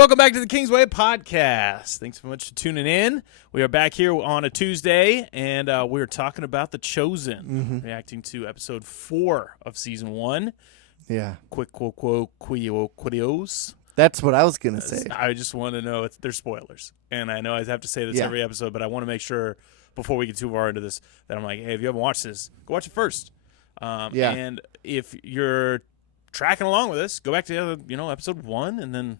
welcome back to the Kingsway Podcast. Thanks so much for tuning in. We are back here on a Tuesday, and we're talking about The Chosen, reacting to episode 4 of season 1. Yeah. Quios. That's what I was going to say. I just want to know, there's spoilers. And I know I have to say this every episode, but I want to make sure before we get too far into this that I'm like, hey, if you haven't watched this, go watch it first. And if you're tracking along with us, go back to episode 1 and then,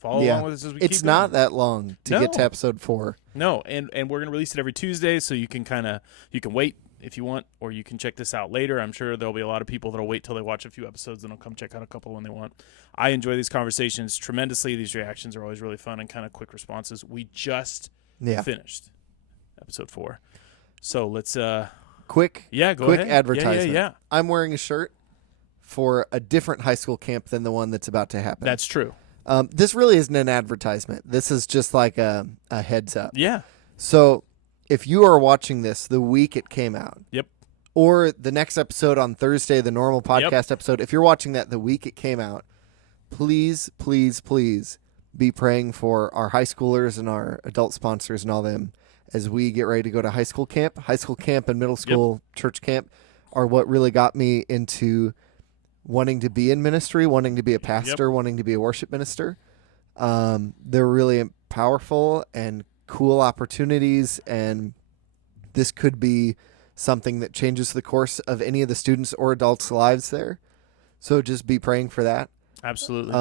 follow along with us as we keep It's not going. that long to get to episode 4. No, and we're going to release it every Tuesday, so you can wait if you want, or you can check this out later. I'm sure there'll be a lot of people that'll wait till they watch a few episodes and they'll come check out a couple when they want. I enjoy these conversations tremendously. These reactions are always really fun and kind of quick responses. We just finished episode 4. So let's quick ahead. advertisement. Yeah. I'm wearing a shirt for a different high school camp than the one that's about to happen. That's true. This really isn't an advertisement. This is just like a heads up. Yeah. So if you are watching this the week it came out, or the next episode on Thursday, the normal podcast episode, if you're watching that the week it came out, please, please, please be praying for our high schoolers and our adult sponsors and all them as we get ready to go to high school camp. High school camp and middle school church camp are what really got me into wanting to be in ministry, wanting to be a pastor, wanting to be a worship minister. They're really powerful and cool opportunities, and this could be something that changes the course of any of the students or adults' lives there. So just be praying for that. Absolutely.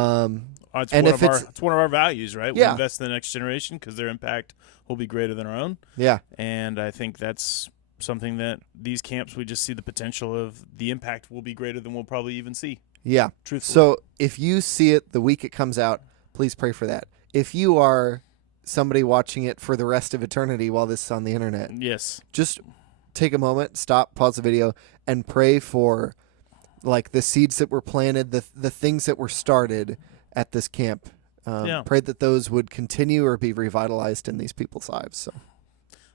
It's one of our values, right? We invest in the next generation because their impact will be greater than our own. Yeah. And I think that's something that these camps, we just see the potential of the impact will be greater than we'll probably even see. Yeah. Truthfully. So if you see it the week it comes out, please pray for that. If you are somebody watching it for the rest of eternity while this is on the internet, just take a moment, stop, pause the video, and pray for like the seeds that were planted, the things that were started at this camp. Pray that those would continue or be revitalized in these people's lives. So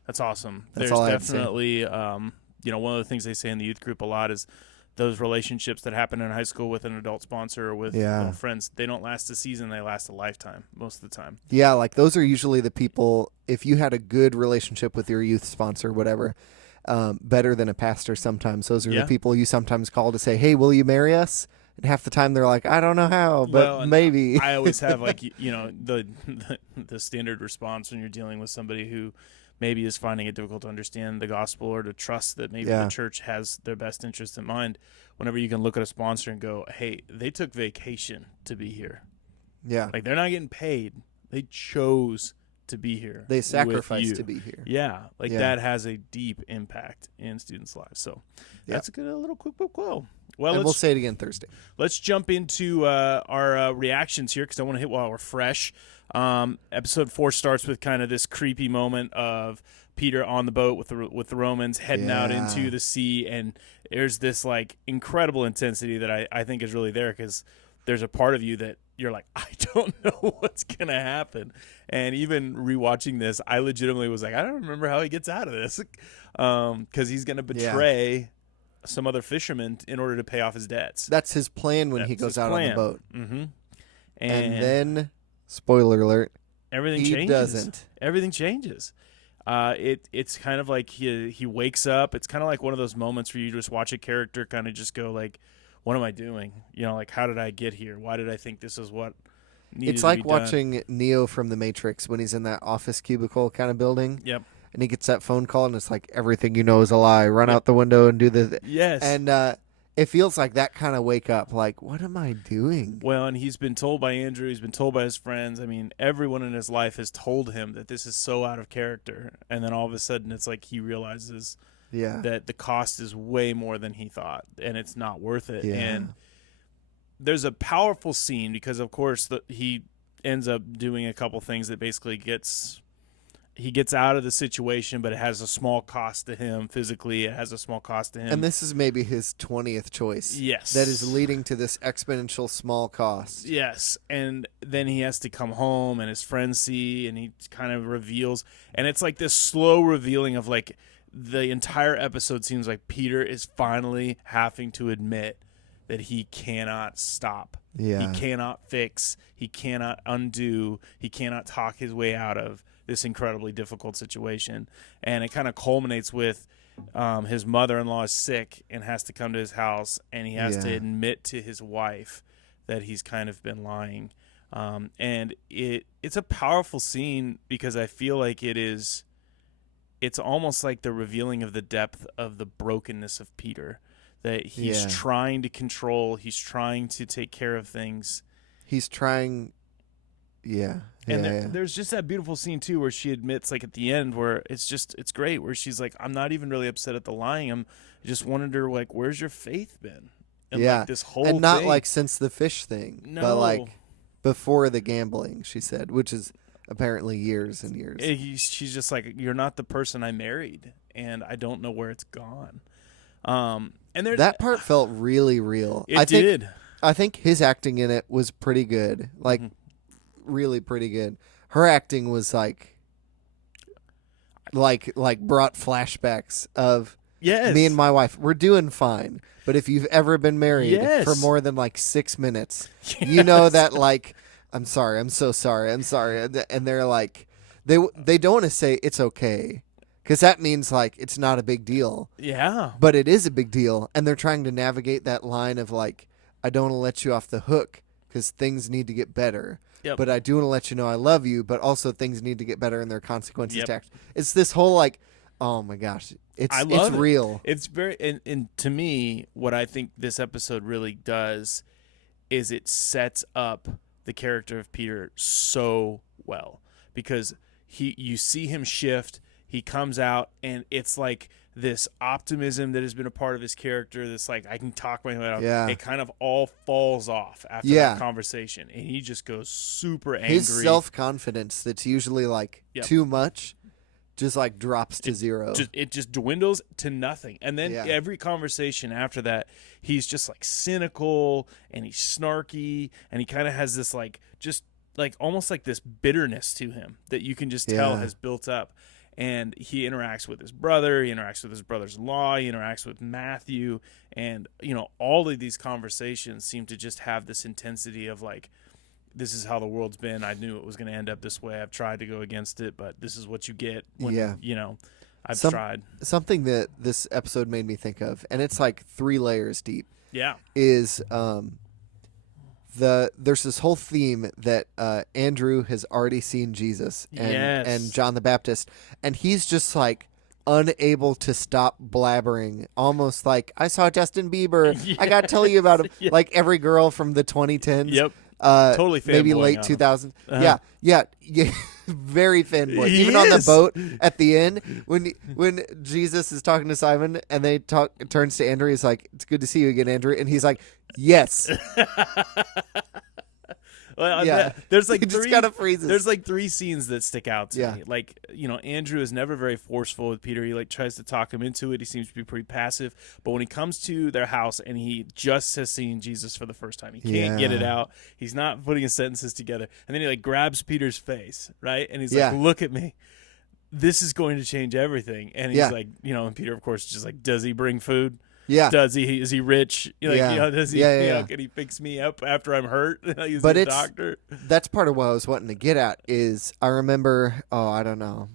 that's awesome. That's There's all definitely, one of the things they say in the youth group a lot is those relationships that happen in high school with an adult sponsor or with friends, they don't last a season, they last a lifetime most of the time. Yeah, like those are usually the people, if you had a good relationship with your youth sponsor, whatever, better than a pastor sometimes. Those are the people you sometimes call to say, hey, will you marry us? And half the time they're like, I don't know how, but maybe. I always have the standard response when you're dealing with somebody who maybe is finding it difficult to understand the gospel or to trust that maybe the church has their best interest in mind. Whenever you can look at a sponsor and go, hey, they took vacation to be here. Yeah. Like they're not getting paid. They chose to be here. They sacrificed to be here. Yeah. That has a deep impact in students' lives. So that's a good little quick quote. Well, we'll say it again Thursday. Let's jump into our reactions here because I want to hit while we're fresh. Episode 4 starts with kind of this creepy moment of Peter on the boat with the Romans heading out into the sea, and there's this like incredible intensity that I think is really there because there's a part of you that you're like, I don't know what's gonna happen. And even rewatching this, I legitimately was like, I don't remember how he gets out of this because he's gonna betray some other fishermen in order to pay off his debts. That's his plan when he goes out on the boat. Mm-hmm. And then, spoiler alert, everything changes. Doesn't. Everything changes. It's kind of like he wakes up. It's kind of like one of those moments where you just watch a character kind of just go like, what am I doing? Like, how did I get here? Why did I think this is what needed to be done? It's like watching Neo from The Matrix when he's in that office cubicle kind of building. Yep. And he gets that phone call, and it's like, everything you know is a lie. Run out the window and do the... Yes. And it feels like that kind of wake up, like, what am I doing? Well, and he's been told by Andrew, he's been told by his friends. I mean, everyone in his life has told him that this is so out of character. And then all of a sudden, it's like he realizes that the cost is way more than he thought, and it's not worth it. Yeah. And there's a powerful scene because, of course, he ends up doing a couple things that basically he gets out of the situation, but it has a small cost to him physically. It has a small cost to him. And this is maybe his 20th choice. Yes. That is leading to this exponential small cost. Yes. And then he has to come home and his friends see, and he kind of reveals. And it's like this slow revealing of like the entire episode seems like Peter is finally having to admit that he cannot stop. Yeah. He cannot fix. He cannot undo. He cannot talk his way out of this incredibly difficult situation. And it kind of culminates with his mother-in-law is sick and has to come to his house, and he has to admit to his wife that he's kind of been lying. And it's a powerful scene because I feel like it's almost like the revealing of the depth of the brokenness of Peter, that he's trying to control, he's trying to take care of things. He's trying, there's just that beautiful scene too where she admits, like at the end, where it's great, where she's like, I'm not even really upset at the lying. I just wanted her, like, where's your faith been? And like this whole and not thing. like since the fish thing, No. but like before the gambling, she said, which is apparently years and years. She's just like, you're not the person I married, and I don't know where it's gone. And that part felt really real. It did. I think his acting in it was pretty good, like really pretty good. Her acting was like brought flashbacks of me and my wife. We're doing fine, but if you've ever been married for more than like 6 minutes, you know that like, I'm sorry, I'm so sorry, I'm sorry, and they're like, they don't want to say it's okay. Because that means, like, it's not a big deal. Yeah. But it is a big deal. And they're trying to navigate that line of, like, I don't want to let you off the hook because things need to get better. Yep. But I do want to let you know I love you, but also things need to get better and there are consequences to act. It's this whole, like, oh, my gosh. It's real. It's very, and to me, what I think this episode really does is it sets up the character of Peter so well. Because you see him shift. He comes out, and it's like this optimism that has been a part of his character, this like, I can talk my way out. Yeah. It kind of all falls off after that conversation, and he just goes super angry. His self-confidence that's usually like too much just like drops to zero. It just dwindles to nothing. And then every conversation after that, he's just like cynical, and he's snarky, and he kind of has this like just like almost like this bitterness to him that you can just tell has built up. And he interacts with his brother. He interacts with his brother's-in-law. He interacts with Matthew. And, all of these conversations seem to just have this intensity of, like, this is how the world's been. I knew it was going to end up this way. I've tried to go against it, but this is what you get when, I've tried. Something that this episode made me think of, and it's like 3 layers deep, is there's this whole theme that Andrew has already seen Jesus and John the Baptist, and he's just like unable to stop blabbering, almost like, I saw Justin Bieber. I got to tell you about him. Like every girl from the 2010s. Yep. Totally fanboy. Maybe late 2000s. Yeah. Very fanboy. Even on the boat at the end, when Jesus is talking to Simon and it turns to Andrew, he's like, it's good to see you again, Andrew. And he's like, yes. Well, there's like just kind of freezes. There's like 3 scenes that stick out to me. Like, Andrew is never very forceful with Peter. He like tries to talk him into it. He seems to be pretty passive. But when he comes to their house and he just has seen Jesus for the first time, he can't get it out. He's not putting his sentences together. And then he like grabs Peter's face, right? And he's like, look at me. This is going to change everything. And he's like, and Peter, of course, is just like, does he bring food? Yeah. Does he? Is he rich? Does he? Can he fix me up after I'm hurt? He's a doctor. That's part of what I was wanting to get at. Is I remember. Oh, I don't know.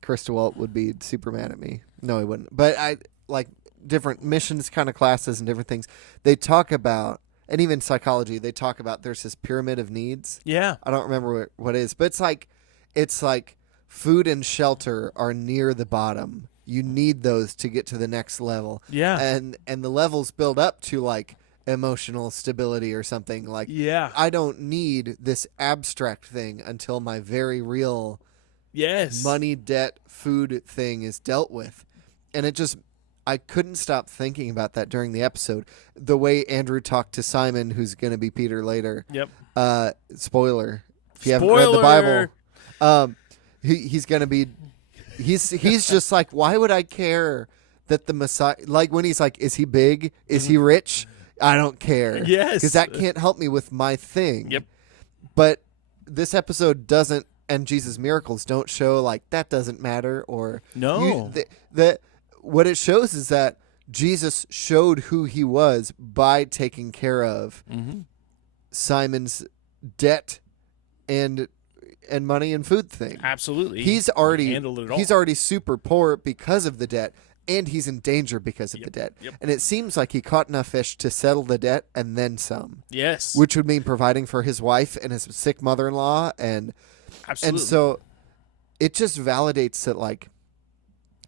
Chris DeWalt would be super mad at me. No, he wouldn't. But I like different missions, kind of classes, and different things. They talk about, and even psychology, they talk about. There's this pyramid of needs. Yeah. I don't remember what it is, but it's like food and shelter are near the bottom. You need those to get to the next level. Yeah. And the levels build up to like emotional stability or something. Like, I don't need this abstract thing until my very real money, debt, food thing is dealt with. And I couldn't stop thinking about that during the episode. The way Andrew talked to Simon, who's going to be Peter later. Yep. Spoiler. If you haven't read the Bible, he's going to be... He's just like, why would I care that the Messiah, like when he's like, is he big? Is he rich? I don't care. Yes. Because that can't help me with my thing. Yep. But this episode doesn't, and Jesus' miracles don't show like that doesn't matter or. No. What it shows is that Jesus showed who he was by taking care of Simon's debt and money and food thing. Absolutely. He's already handled it all. He's already super poor because of the debt, and he's in danger because of the debt. Yep. And it seems like he caught enough fish to settle the debt and then some. Yes. Which would mean providing for his wife and his sick mother-in-law, and Absolutely. And so it just validates that, like,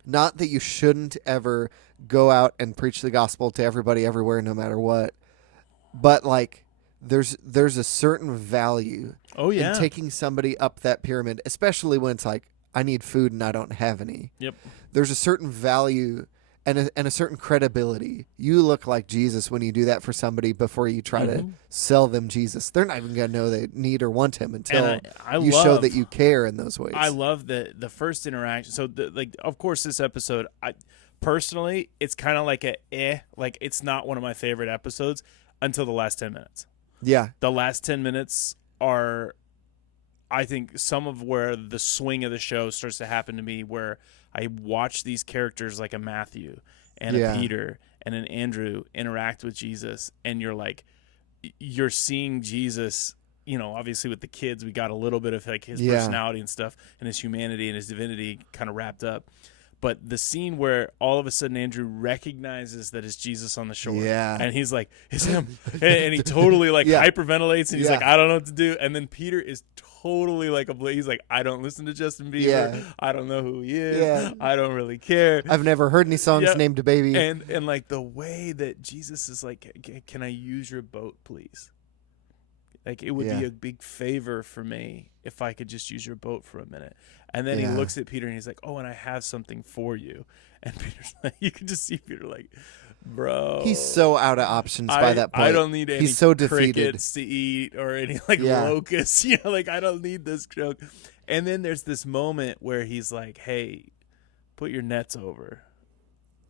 not that you shouldn't ever go out and preach the gospel to everybody everywhere no matter what, but like there's a certain value in taking somebody up that pyramid, especially when it's like, I need food and I don't have any. Yep. There's a certain value and a certain credibility. You look like Jesus when you do that for somebody before you try to sell them Jesus. They're not even going to know they need or want him until you show that you care in those ways. I love the first interaction. So, of course, this episode, personally, it's kind of like like it's not one of my favorite episodes until the last 10 minutes. Yeah. The last 10 minutes are, I think, some of where the swing of the show starts to happen to me, where I watch these characters like a Matthew and a Peter and an Andrew interact with Jesus, and you're seeing Jesus, obviously with the kids, we got a little bit of like his personality and stuff and his humanity and his divinity kind of wrapped up. But the scene where all of a sudden Andrew recognizes that it's Jesus on the shore, and he's like, "It's him," and he totally hyperventilates, and he's like, "I don't know what to do." And then Peter is totally like he's like, "I don't listen to Justin Bieber. I don't know who he is. I don't really care. I've never heard any songs named a baby." And like the way that Jesus is like, "Can I use your boat, please? Like, it would be a big favor for me if I could just use your boat for a minute." And then he looks at Peter and he's like, "Oh, and I have something for you." And Peter's like, you can just see Peter like, "Bro, he's so out of options by that point. I don't need any he's so defeated. Crickets to eat or any locusts. Like, I don't need this joke." And then there's this moment where he's like, "Hey, put your nets over."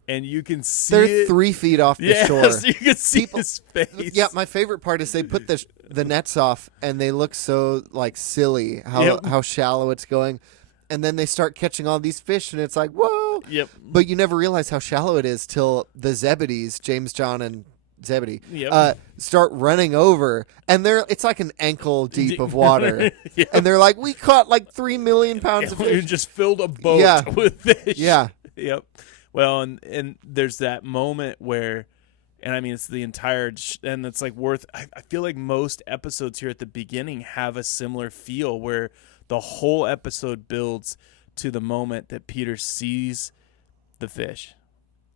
And you can see they're 3 feet off the shore. So you can see his face. Yeah, my favorite part is they put the nets off and they look so like silly how shallow it's going, and then they start catching all these fish and it's like, whoa. Yep. But you never realize how shallow it is till the Zebedees, James, John, and Zebedee, start running over, and it's like an ankle deep of water, and they're like, "We caught like 3 million pounds of fish." We just filled a boat with fish. Yeah. Yep. Well, and there's that moment where, and I mean, it's the entire, and it's like I feel like most episodes here at the beginning have a similar feel where the whole episode builds to the moment that Peter sees the fish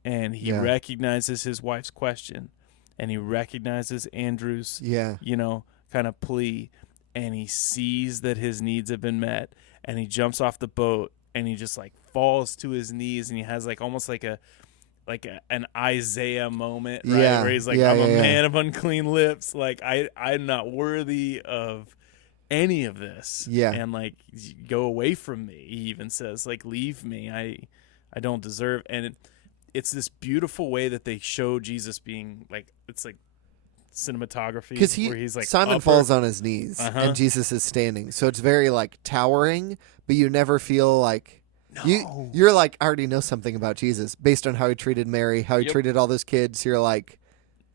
and he recognizes his wife's question and he recognizes Andrew's, kind of plea, and he sees that his needs have been met, and he jumps off the boat and he just like falls to his knees, and he has like almost like an Isaiah moment, right? Where he's like, "I'm a man of unclean lips. Like I'm not worthy of any of this. And like, go away from me." He even says, like, "Leave me. I don't deserve." And it's this beautiful way that they show Jesus being like, it's like cinematography, because where he's like, Simon falls on his knees and Jesus is standing, so it's very like towering, but you never feel like you're like, I already know something about Jesus based on how he treated Mary, how he treated all those kids. You're like,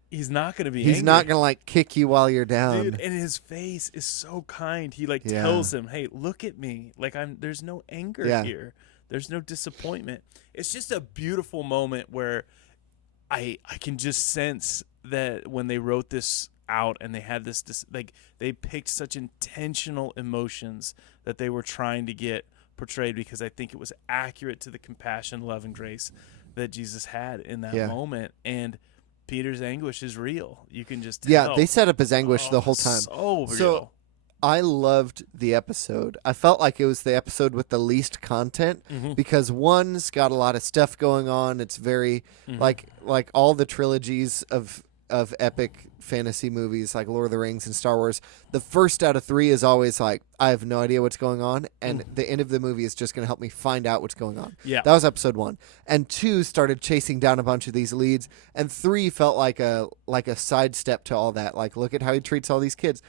he's not gonna be he's angry. not gonna like kick you while you're down, dude. And his face is so kind. He like tells him, "Hey, look at me. Like, there's no anger here. There's no disappointment." It's just a beautiful moment where I can just sense that when they wrote this out and they had this like, they picked such intentional emotions that they were trying to get portrayed, because I think it was accurate to the compassion, love, and grace that Jesus had in that moment. And Peter's anguish is real. You can just tell. Yeah, they set up his anguish the whole time. So real. So I loved the episode. I felt like it was the episode with the least content, because one's got a lot of stuff going on. It's very like all the trilogies of epic fantasy movies like Lord of the Rings and Star Wars. The first out of 3 is always like, I have no idea what's going on, and the end of the movie is just going to help me find out what's going on. Yeah, that was episode 1. And 2 started chasing down a bunch of these leads, and 3 felt like a sidestep to all that. Like, look at how he treats all these kids.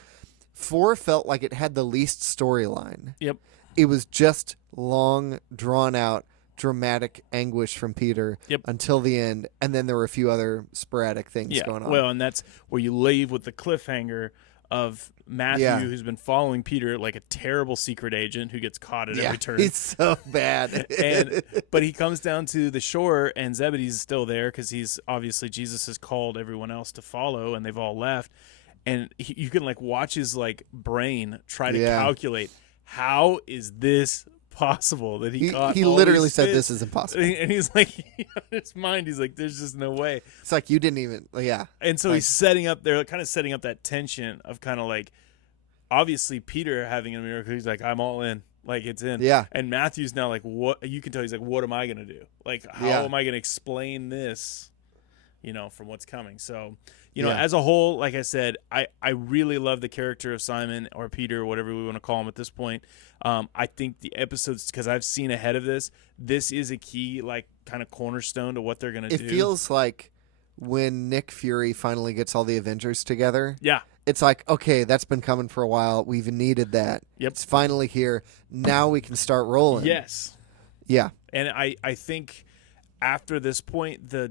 4 felt like it had the least storyline. Yep. It was just long, drawn out, dramatic anguish from Peter Yep. until the end, and then there were a few other sporadic things going on. Well, and that's where you leave with the cliffhanger of Matthew, who's been following Peter like a terrible secret agent who gets caught at every turn. He's so bad. But he comes down to the shore, and Zebedee's still there because he's obviously Jesus has called everyone else to follow, and they've all left. And you can like watch his like brain try to calculate, how is this possible that he caught he all literally these said fish? This is impossible. And he's like, in his mind, he's like, there's just no way. It's like you didn't even, And so he's setting up, they're kind of setting up that tension of kind of like, obviously Peter having a miracle, he's like, I'm all in. Like, it's in. Yeah. And Matthew's now like, what? You can tell he's like, what am I going to do? Like, how am I going to explain this, from what's coming? So, as a whole, like I said, I really love the character of Simon or Peter, whatever we want to call him at this point. I think the episodes, because I've seen ahead of this is a key, like, kind of cornerstone to what they're going to do. It feels like when Nick Fury finally gets all the Avengers together. Yeah. It's like, okay, that's been coming for a while. We've needed that. Yep. It's finally here. Now we can start rolling. Yes. Yeah. And I think after this point, the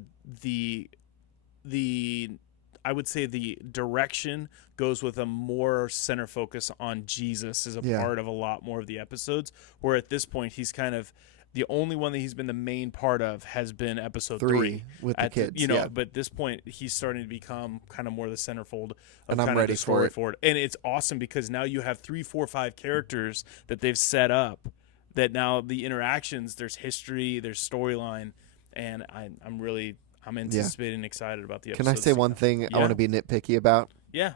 I would say the direction goes with a more center focus on Jesus as a part of a lot more of the episodes, where at this point he's kind of the only one that he's been the main part of has been episode 3 with the kids. But at this point he's starting to become kind of more the centerfold of and I'm kind ready of the story for it. forward. And it's awesome because now you have 3, 4, 5 characters that they've set up that now the interactions, there's history, there's storyline, and I'm anticipating and excited about the episode. Can I say one thing I want to be nitpicky about? Yeah.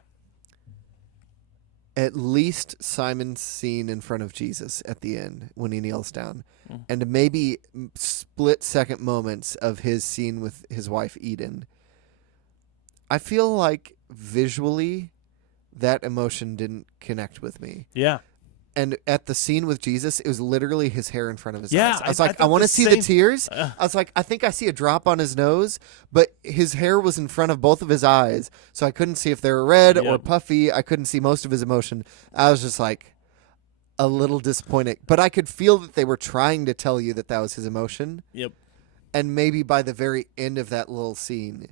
At least Simon's scene in front of Jesus at the end when he kneels down, and maybe split-second moments of his scene with his wife Eden. I feel like visually that emotion didn't connect with me. Yeah. And at the scene with Jesus, it was literally his hair in front of his eyes. I was I want to see the tears. I was like, I think I see a drop on his nose, but his hair was in front of both of his eyes, so I couldn't see if they were red or puffy. I couldn't see most of his emotion. I was just like a little disappointed. But I could feel that they were trying to tell you that was his emotion. Yep. And maybe by the very end of that little scene,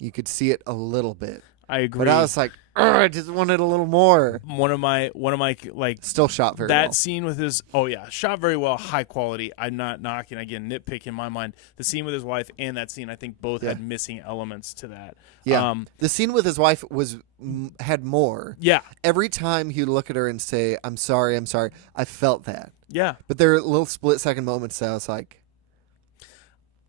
you could see it a little bit. I agree. But I was like, I just wanted a little more. One of my like still shot very well. That scene with his shot very well, high quality. I'm not knocking, again, nitpick in my mind. The scene with his wife and that scene, I think both had missing elements to that. Yeah. The scene with his wife had more. Yeah. Every time he'd look at her and say, I'm sorry, I felt that. Yeah. But there are little split-second moments that I was like,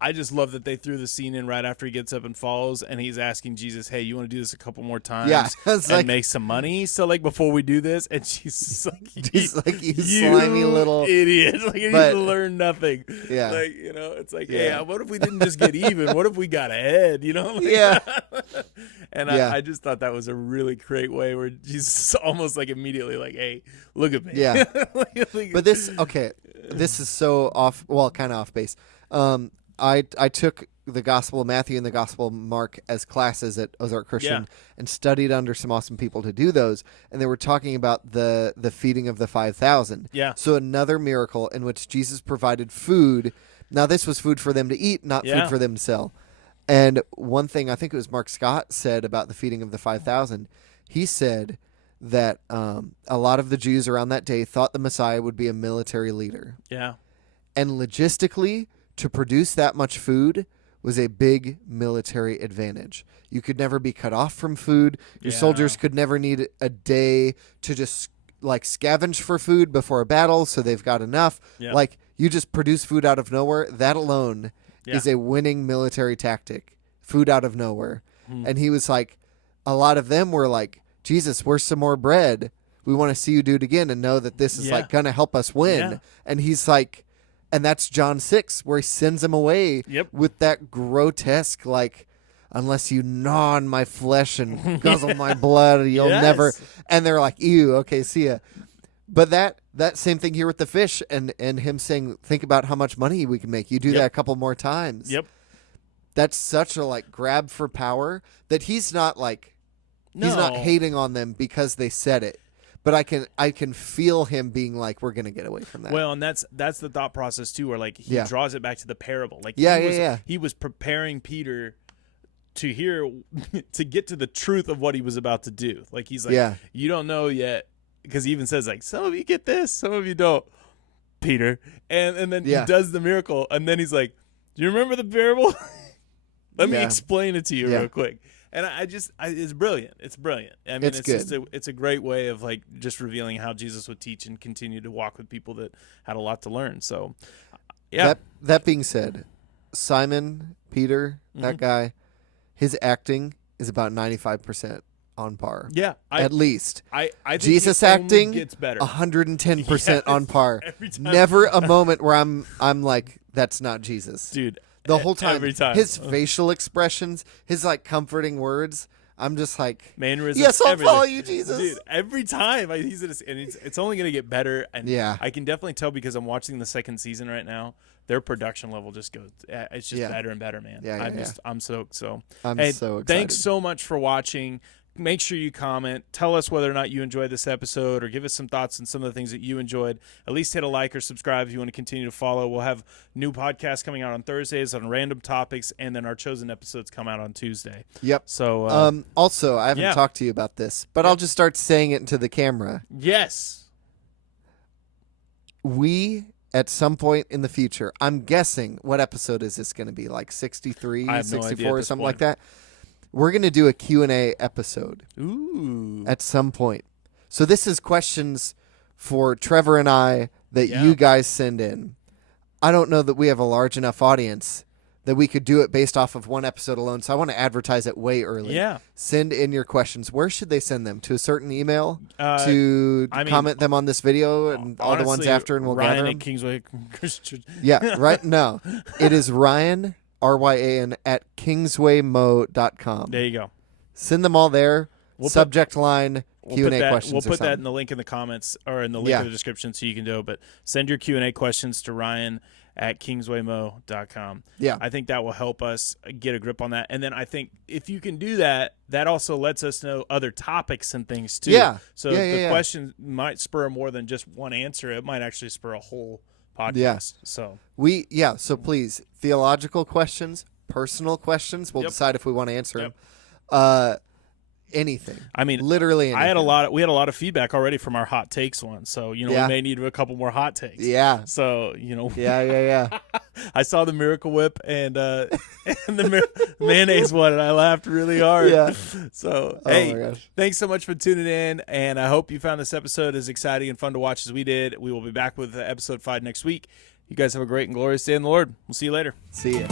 I just love that they threw the scene in right after he gets up and falls, and he's asking Jesus, hey, you want to do this a couple more times and make some money? So, like, before we do this, and Jesus is like, you slimy little idiot. Like, you need to learn nothing. Yeah. Like, it's like, hey, what if we didn't just get even? What if we got ahead? Like, yeah. And I just thought that was a really great way where Jesus almost like immediately like, hey, look at me. Yeah. But this is so kind of off base. I took the Gospel of Matthew and the Gospel of Mark as classes at Ozark Christian and studied under some awesome people to do those. And they were talking about the feeding of the 5,000. Yeah. So another miracle in which Jesus provided food. Now this was food for them to eat, not food for them to sell. And one thing, I think it was Mark Scott said about the feeding of the 5,000, he said that a lot of the Jews around that day thought the Messiah would be a military leader. Yeah. And logistically, to produce that much food was a big military advantage. You could never be cut off from food. Your soldiers could never need a day to just like scavenge for food before a battle so they've got enough. Yep. Like you just produce food out of nowhere. That alone is a winning military tactic. Food out of nowhere. And he was like, a lot of them were like, Jesus, where's some more bread? We want to see you do it again and know that this is like going to help us win. And he's like, and that's John 6, where he sends them away with that grotesque, like, unless you gnaw on my flesh and guzzle my blood, you'll never. And they're like, ew, okay, see ya. But that same thing here with the fish and him saying, think about how much money we can make. You do that a couple more times. Yep. That's such a, like, grab for power that he's not, like, he's not hating on them because they said it. but I can feel him being like, we're gonna get away from that. Well, and that's the thought process too, where like he draws it back to the parable. Like he was preparing Peter to hear to get to the truth of what he was about to do. Like he's like, you don't know yet, because he even says like, some of you get this, some of you don't, Peter. And then he does the miracle, and then he's like, do you remember the parable? Let me explain it to you real quick. And it's brilliant. It's brilliant. I mean, it's a great way of like just revealing how Jesus would teach and continue to walk with people that had a lot to learn. So, yeah. That being said, Simon Peter, that guy, his acting is about 95% on par. Yeah, at least. I think Jesus acting gets better. 110% on par. Never a moment where I'm like, that's not Jesus, dude. The whole time, every time. His facial expressions, his like comforting words, I'm just like, mannerisms. Yes, I'll follow you, Jesus. Dude, every time he's in and it's only going to get better. And I can definitely tell because I'm watching the second season right now. Their production level just goes. It's just better and better, man. I'm stoked. So I'm so excited. Thanks so much for watching. Make sure you comment. Tell us whether or not you enjoyed this episode, or give us some thoughts on some of the things that you enjoyed. At least hit a like or subscribe if you want to continue to follow. We'll have new podcasts coming out on Thursdays on random topics, and then our chosen episodes come out on Tuesday. Yep. So also, I haven't talked to you about this, but I'll just start saying it into the camera. Yes. We, at some point in the future, I'm guessing, what episode is this going to be? Like 63, 64, or something like that? We're going to do a Q&A episode. Ooh. At some point. So this is questions for Trevor and I that you guys send in. I don't know that we have a large enough audience that we could do it based off of one episode alone. So I want to advertise it way early. Yeah. Send in your questions. Where should they send them? To a certain email? Comment them on this video and honestly, all the ones after, and we'll Ryan gather at them? Kingsway Christian. Yeah, right? No. It is Ryan, RYAN, at kingswaymo.com. There you go. Send them all there. Subject line, Q&A questions. We'll put that in the link in the comments, or in the link in the description, so you can do it. But send your Q&A questions to Ryan at kingswaymo.com. Yeah. I think that will help us get a grip on that. And then I think if you can do that, that also lets us know other topics and things too. Yeah. So the question might spur more than just one answer. It might actually spur a whole podcast. Yeah. So please, theological questions, personal questions. We'll decide if we want to answer them. Anything. I mean, literally anything. We had a lot of feedback already from our hot takes one. So, we may need a couple more hot takes. Yeah. So, Yeah. I saw the Miracle Whip and the mayonnaise one, and I laughed really hard. Yeah. So, hey, thanks so much for tuning in, and I hope you found this episode as exciting and fun to watch as we did. We will be back with episode 5 next week. You guys have a great and glorious day in the Lord. We'll see you later. See ya.